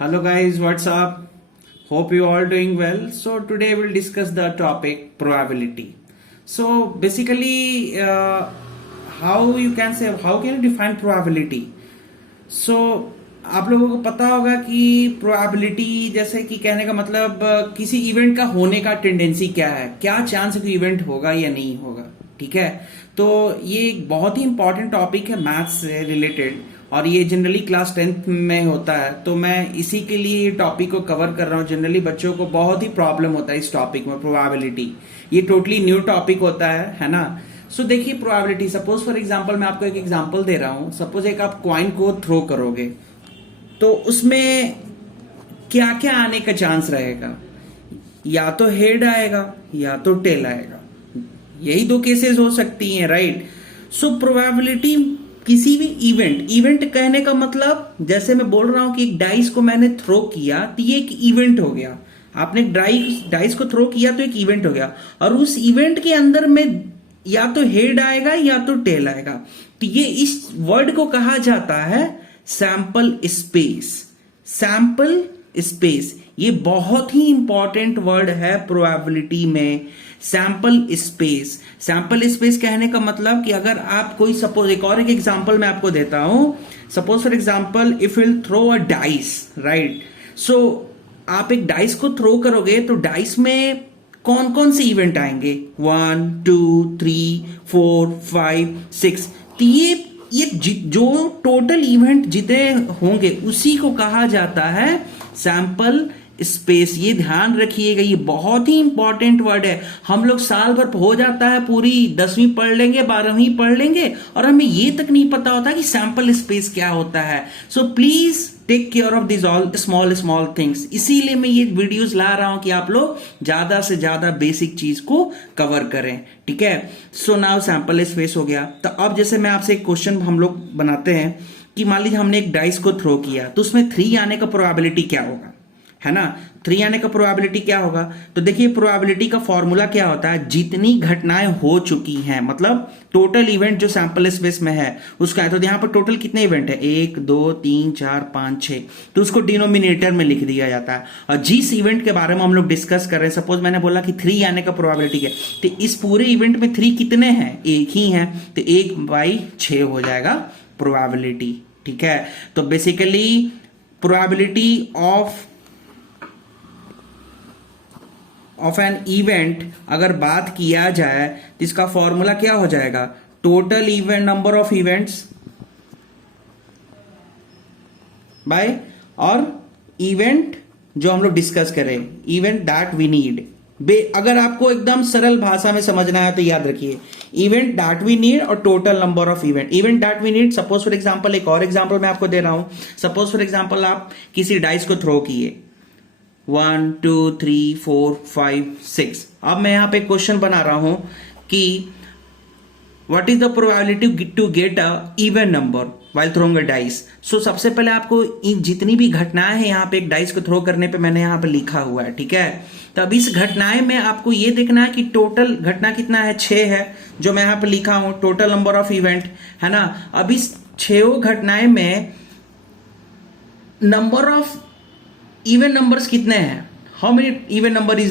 Hello guys, what's up? Hope you all doing well. So today we'll discuss the topic probability. So basically, how can you define probability? So आप लोगों को पता होगा कि probability जैसे कि कहने का मतलब किसी इवेंट का होने का टेंडेंसी क्या है, क्या चांस है कि इवेंट होगा या नहीं होगा। ठीक है, तो ये एक बहुत ही इंपॉर्टेंट टॉपिक है मैथ्स से रिलेटेड, और ये जनरली क्लास 10th में होता है। तो मैं इसी के लिए ये टॉपिक को कवर कर रहा हूँ। जनरली बच्चों को बहुत ही प्रॉब्लम होता है इस टॉपिक में, प्रोबेबिलिटी। ये टोटली न्यू टॉपिक होता है ना। सो देखिए प्रोबेबिलिटी, सपोज फॉर एग्जांपल मैं आपको एक एग्जांपल दे रहा हूँ। सपोज एक आप कॉइन को थ्रो करोगे तो उसमें क्या क्या आने का चांस रहेगा, या तो हेड आएगा या तो टेल आएगा। यही दो केसेस हो सकती हैं, राइट। सो प्रोबेबिलिटी किसी भी इवेंट कहने का मतलब, जैसे मैं बोल रहा हूं कि एक डाइस को मैंने थ्रो किया तो ये एक इवेंट हो गया। आपने एक डाइस को थ्रो किया तो एक इवेंट हो गया, और उस इवेंट के अंदर में या तो हेड आएगा या तो टेल आएगा। तो ये इस वर्ड को कहा जाता है सैंपल स्पेस। सैंपल स्पेस ये बहुत ही इंपॉर्टेंट वर्ड है प्रोबेबिलिटी में, सैंपल स्पेस। सैंपल स्पेस कहने का मतलब कि अगर आप कोई सपोज, एक और एक एग्जांपल मैं आपको देता हूं। Suppose for example if will throw a dice, right. So आप एक डाइस को थ्रो करोगे तो डाइस में कौन कौन से इवेंट आएंगे, 1 2 3 4 5 6। तो ये जो टोटल इवेंट जितने होंगे उसी को कहा जाता है सैंपल स्पेस। ये ध्यान रखिएगा, ये बहुत ही इंपॉर्टेंट वर्ड है। हम लोग साल भर हो जाता है, पूरी 10वीं पढ़ लेंगे, 12वीं पढ़ लेंगे, और हमें ये तक नहीं पता होता कि सैंपल स्पेस क्या होता है। So please take care of this all small things. इसीलिए मैं ये वीडियोस ला रहा हूं कि आप लोग ज्यादा से ज्यादा बेसिक चीज को कवर करें। ठीक है, सो नाउ सैंपल स्पेस हो गया। तो अब जैसे मैं आपसे एक क्वेश्चन हम लोग बनाते हैं कि मान लीजिए हमने एक डाइस को थ्रो किया तो उसमें 3 आने का प्रोबेबिलिटी क्या होगा, है ना। 3 आने का प्रोबेबिलिटी क्या होगा, तो देखिए प्रोबेबिलिटी का फॉर्मूला क्या होता है, जितनी घटनाएं हो चुकी हैं, मतलब टोटल इवेंट जो सैंपल स्पेस में है उसका है। तो यहां पर टोटल कितने इवेंट है, 1 2 3 4 5 6, तो उसको डिनोमिनेटर में लिख दिया जाता है। और जिस इवेंट के बारे में हम लोग डिस्कस कर रहे हैं, सपोज मैंने बोला कि 3 आने का प्रोबेबिलिटी क्या, तो इस पूरे इवेंट में 3 कितने हैं, एक ही है, तो 1/6 हो जाएगा प्रोबेबिलिटी। ठीक है, तो basically probability of an event अगर बात किया जाए तो इसका फॉर्मूला क्या हो जाएगा, total event number of events by और इवेंट जो हम लोग डिस्कस करें, इवेंट दैट वी नीड। अगर आपको एकदम सरल भाषा में समझना है तो याद रखिए इवेंट दैट वी नीड और total number of event that we need. Suppose for example, एक और एग्जांपल मैं आपको दे रहा हूं। सपोज फॉर एग्जांपल आप किसी डाइस को थ्रो किए 1 2 3 4 5 6। अब मैं यहां पे क्वेश्चन बना रहा हूं कि what is the probability to get a even number while throwing a dice. So सबसे पहले आपको इन जितनी भी घटनाएं हैं यहां पे एक डाइस को थ्रो करने पे मैंने यहां पे लिखा हुआ है। ठीक है, तो अब इस घटनाएं में आपको ये देखना है कि टोटल घटना कितना है, 6 है जो मैं यहां पे लिखा हूं, टोटल नंबर ऑफ इवेंट, है ना। अब इस 6 घटनाएं में नंबर ऑफ इवन नंबर्स कितने हैं, how many even number is